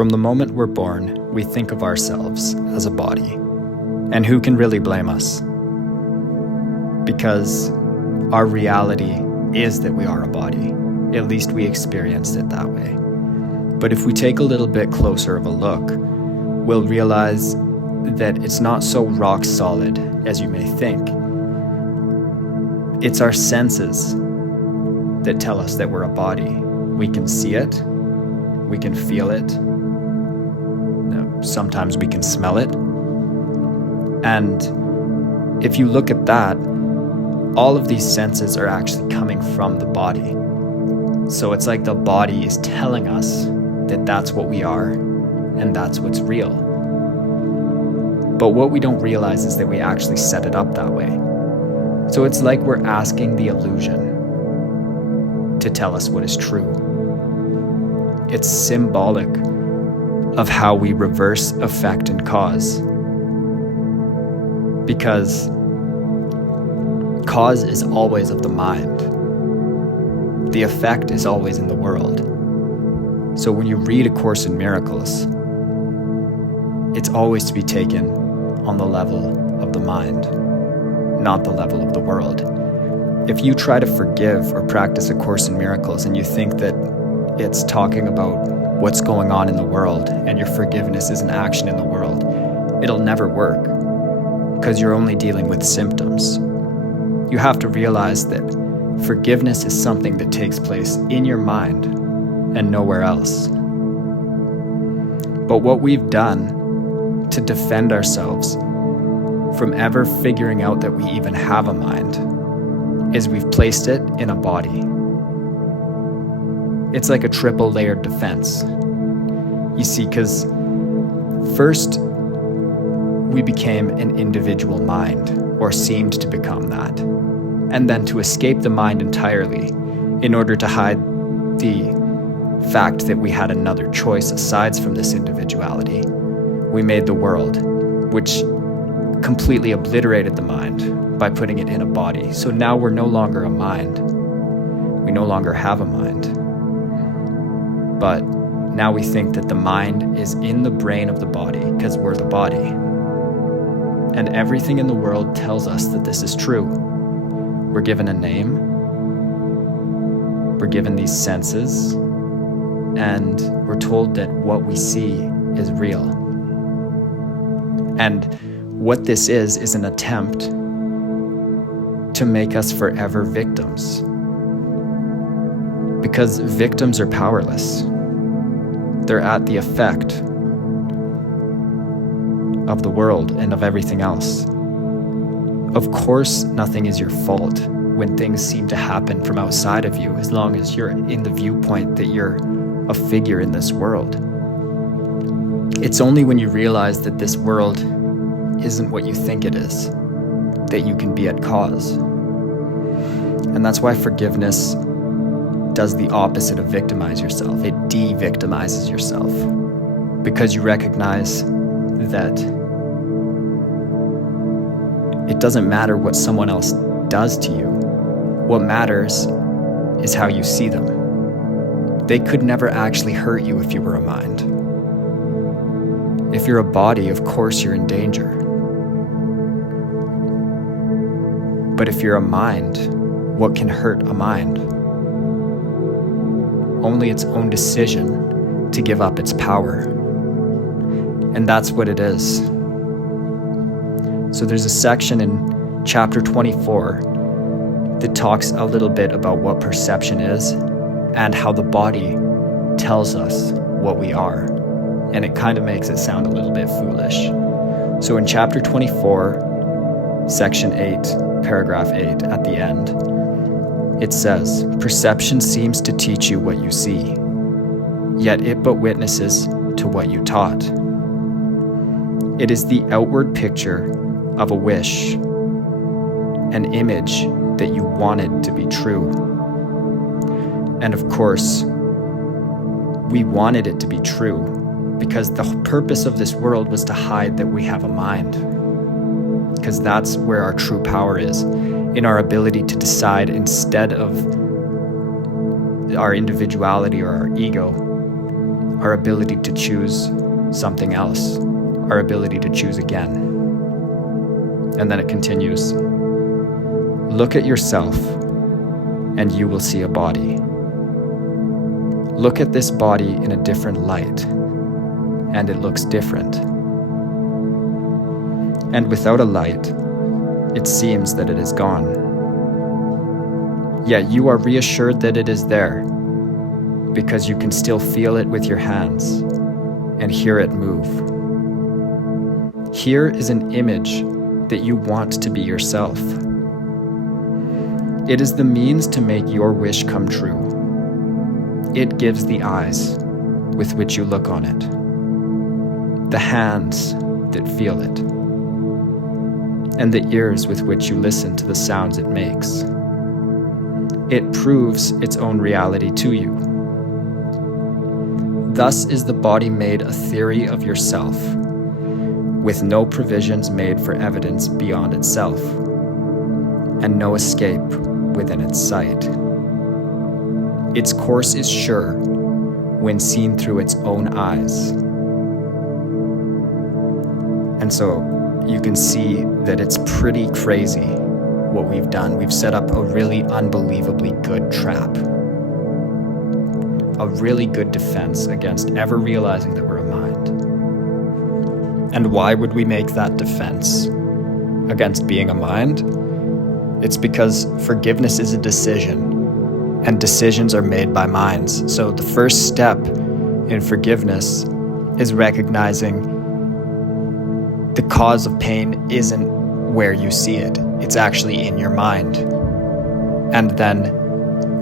From the moment we're born, we think of ourselves as a body. And who can really blame us? Because our reality is that we are a body. At least we experienced it that way. But if we take a little bit closer of a look, we'll realize that it's not so rock solid as you may think. It's our senses that tell us that we're a body. We can see it, we can feel it, sometimes we can smell it. And if you look at that, all of these senses are actually coming from the body. So it's like the body is telling us that that's what we are and that's what's real. But what we don't realize is that we actually set it up that way. So it's like we're asking the illusion to tell us what is true. It's symbolic of how we reverse effect and cause. Because cause is always of the mind. The effect is always in the world. So when you read A Course in Miracles, it's always to be taken on the level of the mind, not the level of the world. If you try to forgive or practice A Course in Miracles and you think that it's talking about what's going on in the world and your forgiveness is an action in the world, it'll never work because you're only dealing with symptoms. You have to realize that forgiveness is something that takes place in your mind and nowhere else. But what we've done to defend ourselves from ever figuring out that we even have a mind is we've placed it in a body. It's like a triple layered defense. You see, because first we became an individual mind, or seemed to become that. And then to escape the mind entirely, in order to hide the fact that we had another choice aside from this individuality, we made the world, which completely obliterated the mind by putting it in a body. So now we're no longer a mind. We no longer have a mind. But now we think that the mind is in the brain of the body because we're the body. And everything in the world tells us that this is true. We're given a name, we're given these senses, and we're told that what we see is real. And what this is an attempt to make us forever victims. Because victims are powerless. They're at the effect of the world and of everything else. Of course, nothing is your fault when things seem to happen from outside of you, as long as you're in the viewpoint that you're a figure in this world. It's only when you realize that this world isn't what you think it is that you can be at cause. And that's why forgiveness does the opposite of victimize yourself. It de-victimizes yourself because you recognize that it doesn't matter what someone else does to you. What matters is how you see them. They could never actually hurt you if you were a mind. If you're a body, of course you're in danger. But if you're a mind, what can hurt a mind? Only its own decision to give up its power. And that's what it is. So there's a section in chapter 24 that talks a little bit about what perception is and how the body tells us what we are. And it kind of makes it sound a little bit foolish. So in chapter 24, section 8, paragraph 8 at the end, it says, "Perception seems to teach you what you see, yet it but witnesses to what you taught. It is the outward picture of a wish, an image that you wanted to be true. And of course, we wanted it to be true because the purpose of this world was to hide that we have a mind. Because that's where our true power is, in our ability to decide instead of our individuality or our ego, our ability to choose something else, our ability to choose again. And then it continues. Look at yourself, and you will see a body. Look at this body in a different light, and it looks different. And without a light, it seems that it is gone. Yet you are reassured that it is there, because you can still feel it with your hands and hear it move. Here is an image that you want to be yourself. It is the means to make your wish come true. It gives the eyes with which you look on it, the hands that feel it, and the ears with which you listen to the sounds it makes. It proves its own reality to you. Thus is the body made a theory of yourself, with no provisions made for evidence beyond itself, and no escape within its sight. Its course is sure when seen through its own eyes. And so you can see that it's pretty crazy what we've done. We've set up a really unbelievably good trap, a really good defense against ever realizing that we're a mind. And why would we make that defense against being a mind? It's because forgiveness is a decision, and decisions are made by minds. So the first step in forgiveness is recognizing the cause of pain isn't where you see it. It's actually in your mind. And then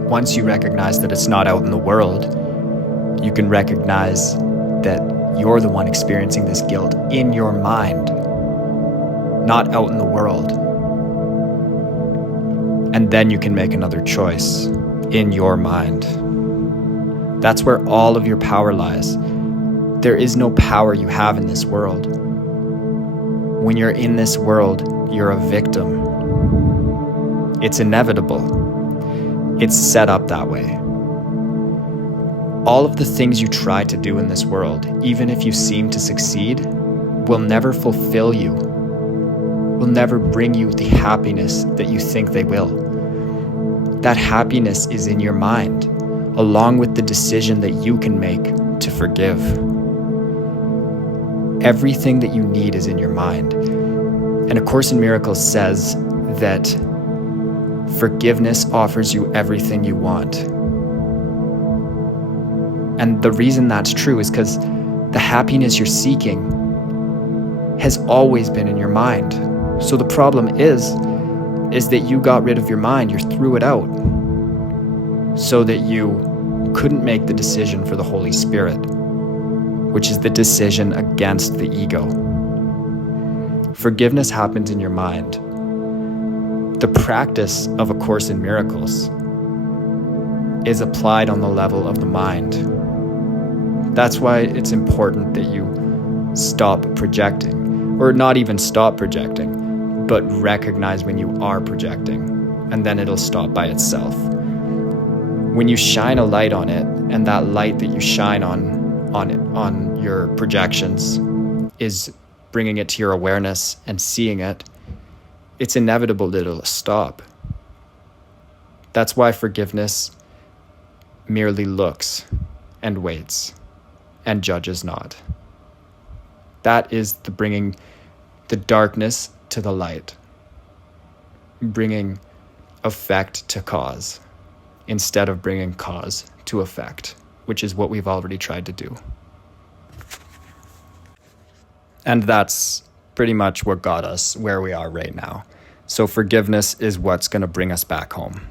once you recognize that it's not out in the world, you can recognize that you're the one experiencing this guilt in your mind, not out in the world. And then you can make another choice in your mind. That's where all of your power lies. There is no power you have in this world. When you're in this world, you're a victim. It's inevitable. It's set up that way. All of the things you try to do in this world, even if you seem to succeed, will never fulfill you, will never bring you the happiness that you think they will. That happiness is in your mind, along with the decision that you can make to forgive. Everything that you need is in your mind. And A Course in Miracles says that forgiveness offers you everything you want. And the reason that's true is because the happiness you're seeking has always been in your mind. So the problem is that you got rid of your mind, you threw it out, so that you couldn't make the decision for the Holy Spirit, which is the decision against the ego. Forgiveness happens in your mind. The practice of A Course in Miracles is applied on the level of the mind. That's why it's important that you stop projecting, or not even stop projecting, but recognize when you are projecting, and then it'll stop by itself. When you shine a light on it, and that light that you shine on your projections is bringing it to your awareness and seeing it, it's inevitable that it'll stop. That's why forgiveness merely looks and waits and judges not. That is the bringing the darkness to the light, bringing effect to cause, instead of bringing cause to effect, which is what we've already tried to do. And that's pretty much what got us where we are right now. So forgiveness is what's going to bring us back home.